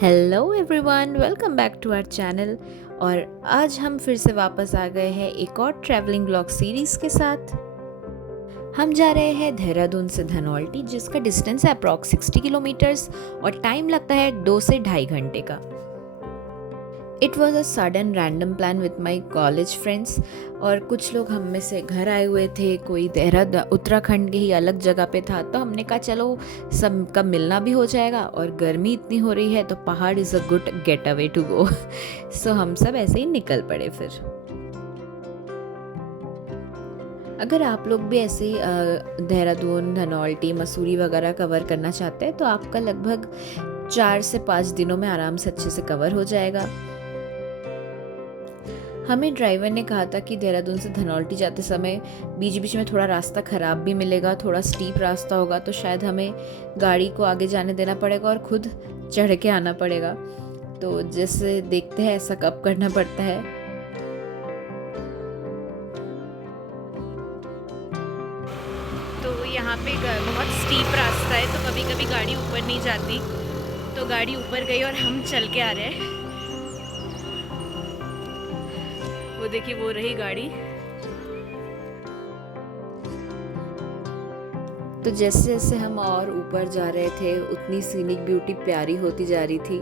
Hello everyone, welcome back to our channel. और आज हम फिर से वापस आ गए हैं एक और ट्रैवलिंग ब्लॉग सीरीज़ के साथ। हम जा रहे हैं देहरादून से धनौल्टी, जिसका डिस्टेंस है अप्रॉक्स 60 किलोमीटर्स और टाइम लगता है 2 से ढाई घंटे का। It was a sudden random plan with my college friends. और कुछ लोग हम में से घर आए हुए थे, कोई उत्तराखंड के ही अलग जगह पे था, तो हमने कहा चलो सबका मिलना भी हो जाएगा और गर्मी इतनी हो रही है तो पहाड़ is a good getaway to go. So हम सब ऐसे ही निकल पड़े फिर। अगर आप लोग भी ऐसे ही देहरादून, धनौल्टी, मसूरी वगैरह कवर करना चाहते हैं तो आपका लगभग 4 से 5 दिनों में आराम से अच्छे से कवर हो जाएगा। हमें ड्राइवर ने कहा था कि देहरादून से धनौल्टी जाते समय बीच बीच में थोड़ा रास्ता ख़राब भी मिलेगा, थोड़ा स्टीप रास्ता होगा, तो शायद हमें गाड़ी को आगे जाने देना पड़ेगा और खुद चढ़ के आना पड़ेगा। तो जैसे देखते हैं ऐसा कब करना पड़ता है। तो यहाँ पे बहुत स्टीप रास्ता है, तो कभी कभी गाड़ी ऊपर नहीं जाती, तो गाड़ी ऊपर गई और हम चल के आ रहे हैं। वो देखिए, वो रही गाड़ी। तो जैसे जैसे हम और ऊपर जा रहे थे उतनी सीनिक ब्यूटी प्यारी होती जा रही थी।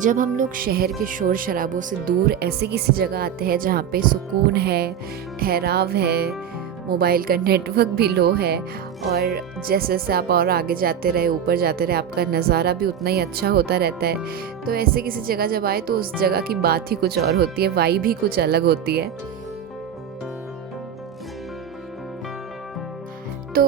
जब हम लोग शहर के शोर शराबों से दूर ऐसे किसी जगह आते हैं जहाँ पे सुकून है, ठहराव है, मोबाइल का नेटवर्क भी लो है, और जैसे जैसे आप और आगे जाते रहे, ऊपर जाते रहे, आपका नज़ारा भी उतना ही अच्छा होता रहता है। तो ऐसे किसी जगह जब आए तो उस जगह की बात ही कुछ और होती है, वाइब भी कुछ अलग होती है। तो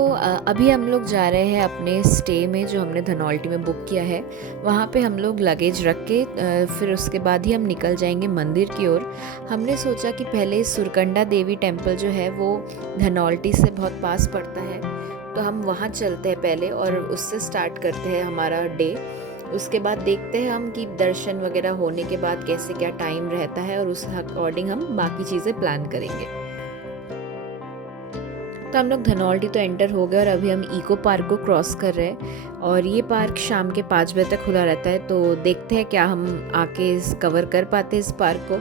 अभी हम लोग जा रहे हैं अपने स्टे में, जो हमने धनौल्टी में बुक किया है। वहाँ पे हम लोग लगेज रख के फिर उसके बाद ही हम निकल जाएंगे मंदिर की ओर। हमने सोचा कि पहले सुरकंडा देवी टेम्पल जो है वो धनौल्टी से बहुत पास पड़ता है, तो हम वहाँ चलते हैं पहले और उससे स्टार्ट करते हैं हमारा डे। उसके बाद देखते हैं हम कि दर्शन वगैरह होने के बाद कैसे क्या टाइम रहता है, और उस अकॉर्डिंग हम बाकी चीज़ें प्लान करेंगे। तो हम लोग धनौल्टी तो एंटर हो गए और अभी हम इको पार्क को क्रॉस कर रहे हैं, और ये पार्क शाम के 5 बजे तक खुला रहता है। तो देखते हैं क्या हम आके कवर कर पाते हैं इस पार्क को।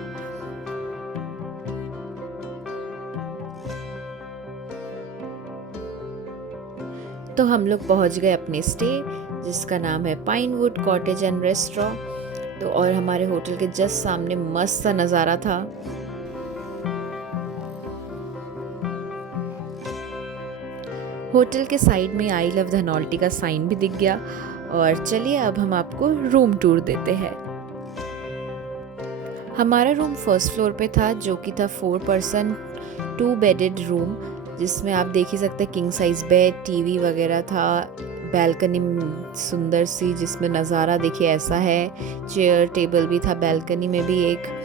तो हम लोग पहुंच गए अपने स्टे, जिसका नाम है पाइनवुड कॉटेज एंड रेस्टोरेंट। तो और हमारे होटल के जस्ट सामने मस्त सा नज़ारा था। होटल के साइड में आई लव धनौल्टी का साइन भी दिख गया। और चलिए अब हम आपको रूम टूर देते हैं। हमारा रूम फर्स्ट फ्लोर पे था, जो कि था 4 पर्सन 2 बेडेड रूम, जिसमें आप देख ही सकते हैं किंग साइज बेड, टीवी वगैरह था, बैल्कनी सुंदर सी जिसमें नज़ारा देखिए ऐसा है, चेयर टेबल भी था बैल्कनी में भी एक।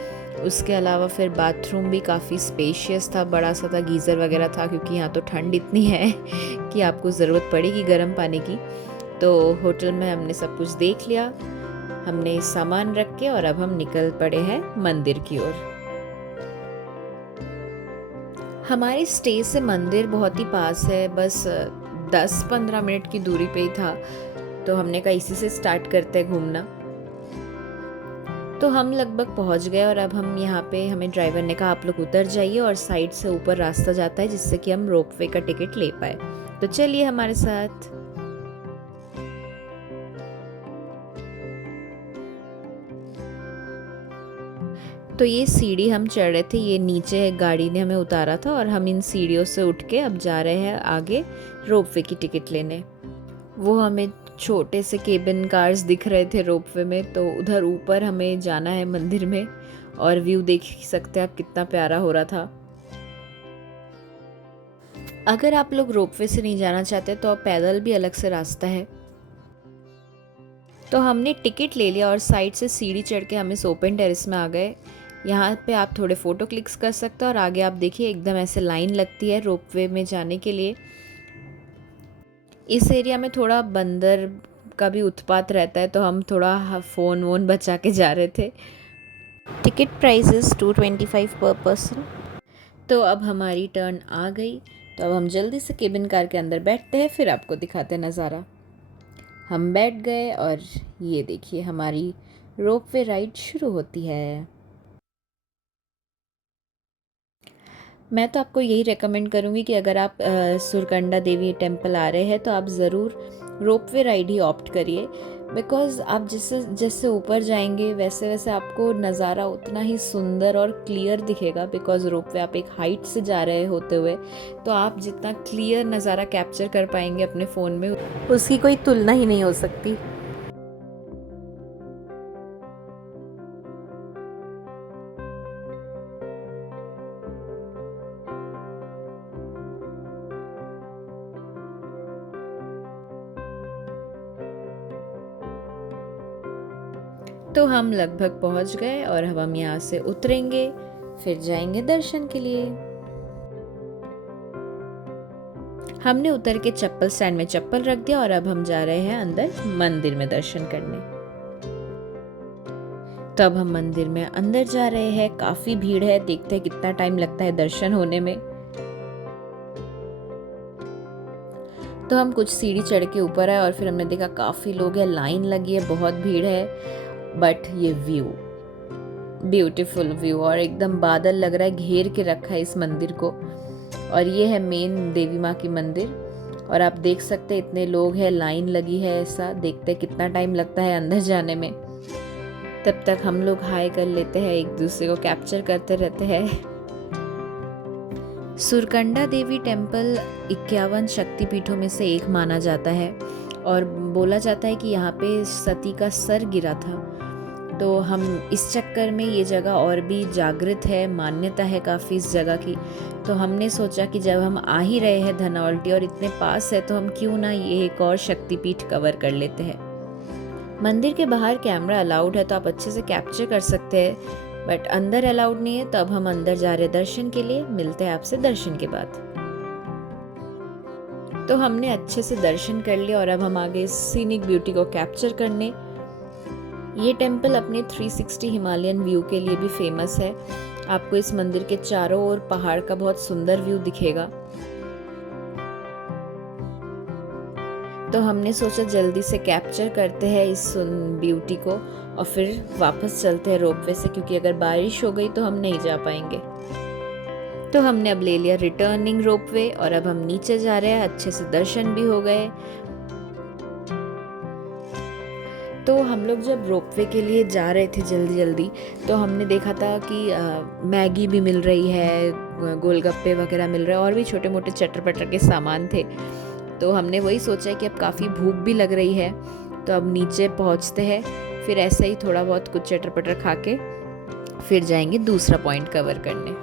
उसके अलावा फिर बाथरूम भी काफ़ी स्पेशियस था, बड़ा सा था, गीज़र वगैरह था, क्योंकि यहाँ तो ठंड इतनी है कि आपको ज़रूरत पड़ेगी गर्म पानी की। तो होटल में हमने सब कुछ देख लिया, हमने सामान रख के और अब हम निकल पड़े हैं मंदिर की ओर। हमारे स्टे से मंदिर बहुत ही पास है, बस 10-15 मिनट की दूरी पे ही था। तो हमने कहा इसी से स्टार्ट करते हैं घूमना। तो हम लगभग पहुंच गए और अब हम यहाँ पे, हमें ड्राइवर ने कहा आप लोग उतर जाइए और साइड से ऊपर रास्ता जाता है जिससे कि हम रोपवे का टिकट ले पाए। तो चलिए हमारे साथ। तो ये सीढ़ी हम चढ़ रहे थे, ये नीचे गाड़ी ने हमें उतारा था और हम इन सीढ़ियों से उठ के अब जा रहे हैं आगे रोपवे की टिकट लेने। वो हमें छोटे से केबिन कार्स दिख रहे थे रोपवे में, तो उधर ऊपर हमें जाना है मंदिर में। और व्यू देख सकते हैं आप कितना प्यारा हो रहा था। अगर आप लोग रोपवे से नहीं जाना चाहते तो आप पैदल भी अलग से रास्ता है। तो हमने टिकट ले लिया और साइड से सीढ़ी चढ़ के हम इस ओपन टेरेस में आ गए। यहाँ पे आप थोड़े फ़ोटो क्लिक्स कर सकते हो और आगे आप देखिए एकदम ऐसे लाइन लगती है रोपवे में जाने के लिए। इस एरिया में थोड़ा बंदर का भी उत्पात रहता है, तो हम थोड़ा फ़ोन वोन बचा के जा रहे थे। टिकट प्राइस इज़ 225 पर पर्सन। तो अब हमारी टर्न आ गई, तो अब हम जल्दी से केबिन कार के अंदर बैठते हैं, फिर आपको दिखाते हैं नज़ारा। हम बैठ गए और ये देखिए हमारी रोपवे राइड शुरू होती है। मैं तो आपको यही रेकमेंड करूँगी कि अगर आप सुरकंडा देवी टेम्पल आ रहे हैं तो आप ज़रूर रोपवे राइड ही ऑप्ट करिए, बिकॉज़ आप जैसे जैसे ऊपर जाएंगे वैसे वैसे आपको नज़ारा उतना ही सुंदर और क्लियर दिखेगा, बिकॉज़ रोपवे आप एक हाइट से जा रहे होते हुए, तो आप जितना क्लियर नज़ारा कैप्चर कर पाएंगे अपने फ़ोन में उसकी कोई तुलना ही नहीं हो सकती। तो हम लगभग पहुंच गए और अब हम यहाँ से उतरेंगे, फिर जाएंगे दर्शन के लिए। हमने उतर के चप्पल स्टैंड में चप्पल रख दिया और अब हम जा रहे हैं अंदर मंदिर में दर्शन करने। तो अब हम मंदिर में अंदर जा रहे हैं, काफी भीड़ है, देखते हैं कितना टाइम लगता है दर्शन होने में। तो हम कुछ सीढ़ी चढ़ के ऊपर आए और फिर हमने देखा काफी लोग हैं, लाइन लगी है, बहुत भीड़ है, बट ये व्यू, ब्यूटीफुल व्यू, और एकदम बादल लग रहा है घेर के रखा है इस मंदिर को। और ये है मेन देवी माँ की मंदिर, और आप देख सकते हैं इतने लोग हैं, लाइन लगी है, ऐसा देखते हैं कितना टाइम लगता है अंदर जाने में। तब तक हम लोग हाय कर लेते हैं, एक दूसरे को कैप्चर करते रहते हैं। सुरकंडा देवी टेम्पल 51 शक्तिपीठों में से एक माना जाता है और बोला जाता है कि यहाँ पे सती का सर गिरा था। तो हम इस चक्कर में ये जगह और भी जागृत है, मान्यता है काफ़ी इस जगह की। तो हमने सोचा कि जब हम आ ही रहे हैं धनौल्टी और इतने पास है तो हम क्यों ना ये एक और शक्तिपीठ कवर कर लेते हैं। मंदिर के बाहर कैमरा अलाउड है तो आप अच्छे से कैप्चर कर सकते हैं, बट अंदर अलाउड नहीं है। तो अब हम अंदर जा रहे हैं दर्शन के लिए, मिलते हैं आपसे दर्शन के बाद। तो हमने अच्छे से दर्शन कर लिया और अब हम आगे सीनिक ब्यूटी को कैप्चर करने। ये टेम्पल अपने 360 हिमालयन व्यू के लिए भी फेमस है। आपको इस मंदिर के चारों ओर पहाड़ का बहुत सुंदर व्यू दिखेगा। तो हमने सोचा जल्दी से कैप्चर करते हैं इस ब्यूटी को और फिर वापस चलते हैं रोपवे से, क्योंकि अगर बारिश हो गई तो हम नहीं जा पाएंगे। तो हमने अब ले लिया रिटर्निंग रोपवे और अब हम नीचे जा रहे हैं। अच्छे से दर्शन भी हो गए। तो हम लोग जब रोपवे के लिए जा रहे थे जल्दी जल्दी, तो हमने देखा था कि मैगी भी मिल रही है, गोलगप्पे वगैरह मिल रहे हैं, और भी छोटे मोटे चटर पटर के सामान थे। तो हमने वही सोचा कि अब काफ़ी भूख भी लग रही है, तो अब नीचे पहुंचते हैं, फिर ऐसे ही थोड़ा बहुत कुछ चटर पटर खा के फिर जाएंगे दूसरा पॉइंट कवर करने।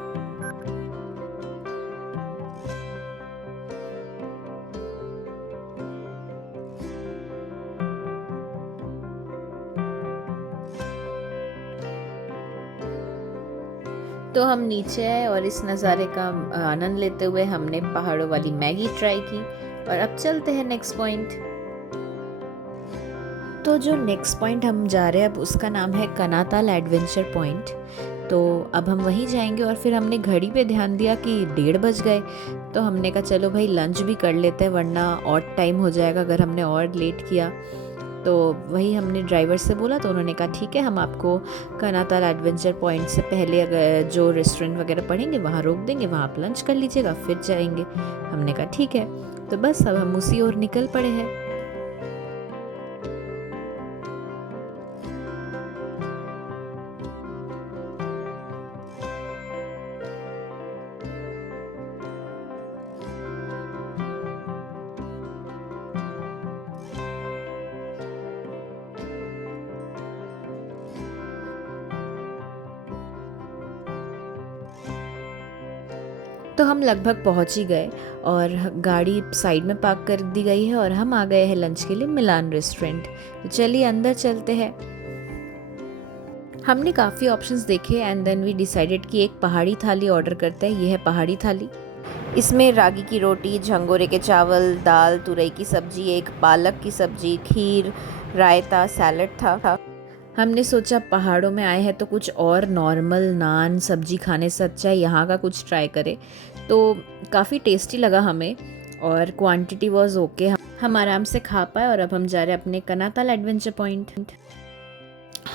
तो हम नीचे आए और इस नज़ारे का आनंद लेते हुए हमने पहाड़ों वाली मैगी ट्राई की और अब चलते हैं नेक्स्ट पॉइंट। तो जो नेक्स्ट पॉइंट हम जा रहे हैं अब उसका नाम है कनाताल एडवेंचर पॉइंट। तो अब हम वहीं जाएंगे और फिर हमने घड़ी पे ध्यान दिया कि 1:30 बज गए, तो हमने कहा चलो भाई लंच भी कर लेते हैं, वरना और टाइम हो जाएगा अगर हमने और लेट किया। तो वही हमने ड्राइवर से बोला, तो उन्होंने कहा ठीक है, हम आपको कनाताल एडवेंचर पॉइंट से पहले अगर जो रेस्टोरेंट वगैरह पड़ेंगे वहाँ रोक देंगे, वहाँ आप लंच कर लीजिएगा फिर जाएंगे। हमने कहा ठीक है। तो बस अब हम उसी ओर निकल पड़े हैं। तो हम लगभग पहुंच ही गए और गाड़ी साइड में पार्क कर दी गई है और हम आ गए हैं लंच के लिए मिलान रेस्टोरेंट। तो चलिए अंदर चलते हैं। हमने काफ़ी ऑप्शंस देखे एंड देन वी डिसाइडेड कि एक पहाड़ी थाली ऑर्डर करते हैं। ये है पहाड़ी थाली। इसमें रागी की रोटी, झंगोरे के चावल, दाल, तुरई की सब्जी, एक पालक की सब्जी, खीर, रायता, सैलड था। हमने सोचा पहाड़ों में आए हैं तो कुछ और नॉर्मल नान सब्जी खाने से अच्छा यहाँ का कुछ ट्राई करें। तो काफ़ी टेस्टी लगा हमें और क्वांटिटी वाज ओके। हम आराम से खा पाए और अब हम जा रहे हैं अपने कनाताल एडवेंचर पॉइंट।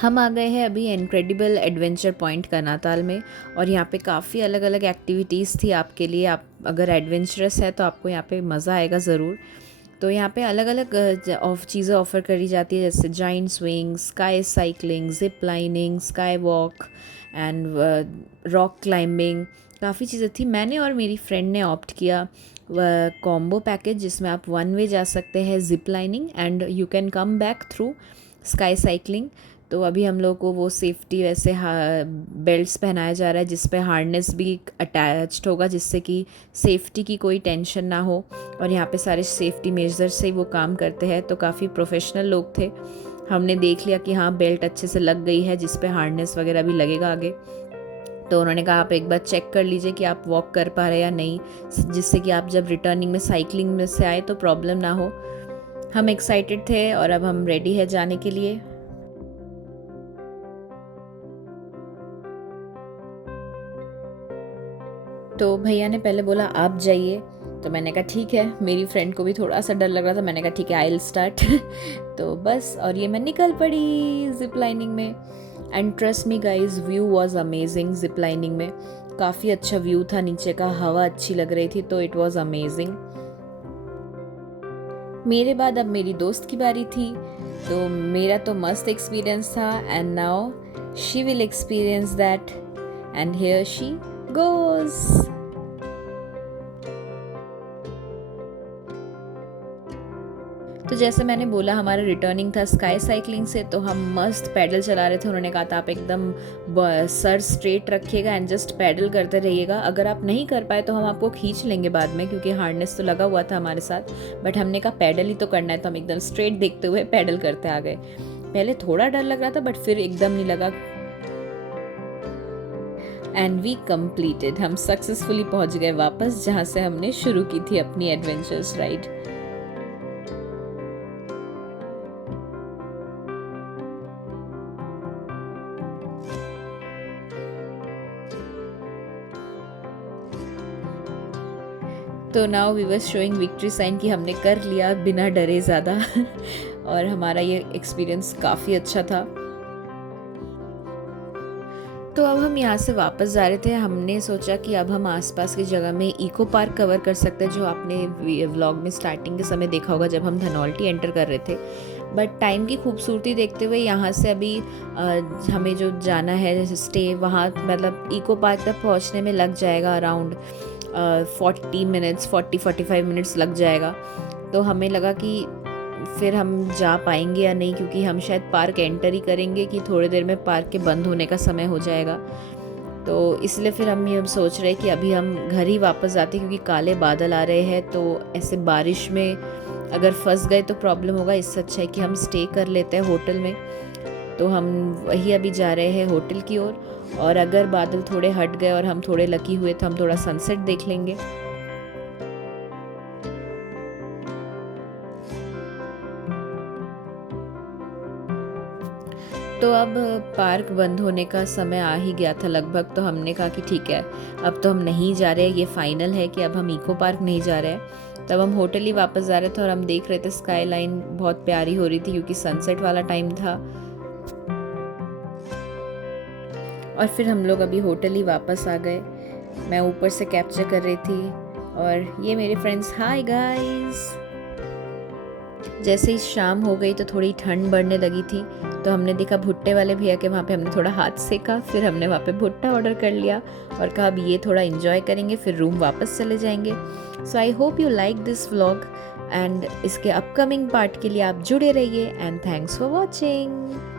हम आ गए हैं अभी इनक्रेडिबल एडवेंचर पॉइंट कनाताल में, और यहाँ पे काफ़ी अलग अलग एक्टिविटीज़ थी आपके लिए। आप अगर एडवेंचरस है तो आपको यहाँ पे मज़ा आएगा ज़रूर। तो यहाँ पे अलग अलग चीज़ें ऑफ़र करी जाती है, जैसे giant swing, sky cycling, zip lining, sky walk and rock climbing, काफ़ी चीज़ें थी। मैंने और मेरी फ्रेंड ने ऑप्ट किया कॉम्बो पैकेज, जिसमें आप वन वे जा सकते हैं zip lining and you can come back through sky cycling. तो अभी हम लोग को वो सेफ्टी वैसे बेल्ट्स पहनाया जा रहा है, जिस पे हार्नेस भी अटैच्ड होगा, जिससे कि सेफ्टी की कोई टेंशन ना हो। और यहाँ पे सारे सेफ्टी मेजर्स से वो काम करते हैं, तो काफ़ी प्रोफेशनल लोग थे। हमने देख लिया कि हाँ बेल्ट अच्छे से लग गई है, जिस पे हार्नेस वगैरह भी लगेगा आगे। तो उन्होंने कहा आप एक बार चेक कर लीजिए कि आप वॉक कर पा रहे हैं या नहीं, जिससे कि आप जब रिटर्निंग में साइकिलिंग में से आए तो प्रॉब्लम ना हो। हम एक्साइटेड थे और अब हम रेडी है जाने के लिए। तो भैया ने पहले बोला आप जाइए, तो मैंने कहा ठीक है। मेरी फ्रेंड को भी थोड़ा सा डर लग रहा था, मैंने कहा ठीक है आई विल स्टार्ट। तो बस, और ये मैं निकल पड़ी जिप लाइनिंग में। And trust me guys, view was amazing. Zip lining में काफ़ी अच्छा व्यू था नीचे का, हवा अच्छी लग रही थी, तो इट वॉज अमेजिंग। मेरे बाद अब मेरी दोस्त की बारी थी, तो मेरा तो मस्त एक्सपीरियंस था। And now she will experience that, and here she goes. तो जैसे मैंने बोला हमारा रिटर्निंग था स्काई साइकिलिंग से, तो हम मस्त पैडल चला रहे थे। उन्होंने कहा था आप एकदम सर स्ट्रेट रखिएगा एंड जस्ट पैडल करते रहिएगा। अगर आप नहीं कर पाए तो हम आपको खींच लेंगे बाद में, क्योंकि हार्नेस तो लगा हुआ था हमारे साथ। बट हमने कहा पैडल ही तो करना है, तो हम एकदम स्ट्रेट देखते हुए पैडल करते आ गए। पहले थोड़ा डर लग रहा था, बट फिर एकदम नहीं लगा। एंड वी कंप्लीटेड, हम सक्सेसफुली पहुंच गए वापस जहाँ से हमने शुरू की थी अपनी एडवेंचर्स राइड। तो now we were showing victory sign कि हमने कर लिया बिना डरे ज़्यादा। और हमारा ये एक्सपीरियंस काफ़ी अच्छा था। तो अब हम यहाँ से वापस जा रहे थे। हमने सोचा कि अब हम आसपास की जगह में इको पार्क कवर कर सकते हैं, जो आपने व्लॉग में स्टार्टिंग के समय देखा होगा जब हम धनौल्टी एंटर कर रहे थे। बट टाइम की खूबसूरती देखते हुए यहाँ से अभी हमें जो जाना है स्टे, वहाँ मतलब इको पार्क तक पहुँचने में लग जाएगा अराउंड 40-45 मिनट्स लग जाएगा। तो हमें लगा कि फिर हम जा पाएंगे या नहीं, क्योंकि हम शायद पार्क एंटर ही करेंगे कि थोड़ी देर में पार्क के बंद होने का समय हो जाएगा। तो इसलिए फिर हम ये सोच रहे हैं कि अभी हम घर ही वापस जाते, क्योंकि काले बादल आ रहे हैं, तो ऐसे बारिश में अगर फंस गए तो प्रॉब्लम होगा। इससे अच्छा है कि हम स्टे कर लेते हैं होटल में। तो हम वही अभी जा रहे हैं होटल की ओर, और अगर बादल थोड़े हट गए और हम थोड़े लकी हुए तो हम थोड़ा सनसेट देख लेंगे। तो अब पार्क बंद होने का समय आ ही गया था लगभग। तो हमने कहा कि ठीक है अब तो हम नहीं जा रहे, ये फाइनल है कि अब हम इको पार्क नहीं जा रहे हैं। तब हम होटल ही वापस जा रहे थे और हम देख रहे थे स्काई लाइन बहुत प्यारी हो रही थी, क्योंकि सनसेट वाला टाइम था। और फिर हम लोग अभी होटल ही वापस आ गए। मैं ऊपर से कैप्चर कर रही थी, और ये मेरे फ्रेंड्स, हाय गाइस। जैसे ही शाम हो गई तो थोड़ी ठंड बढ़ने लगी थी, तो हमने देखा भुट्टे वाले भैया के वहाँ पे हमने थोड़ा हाथ सेका। फिर हमने वहाँ पे भुट्टा ऑर्डर कर लिया और कहा अब ये थोड़ा एंजॉय करेंगे, फिर रूम वापस चले जाएंगे। So I hope you like this vlog, and इसके अपकमिंग पार्ट के लिए आप जुड़े रहिए, एंड थैंक्स फॉर वॉचिंग।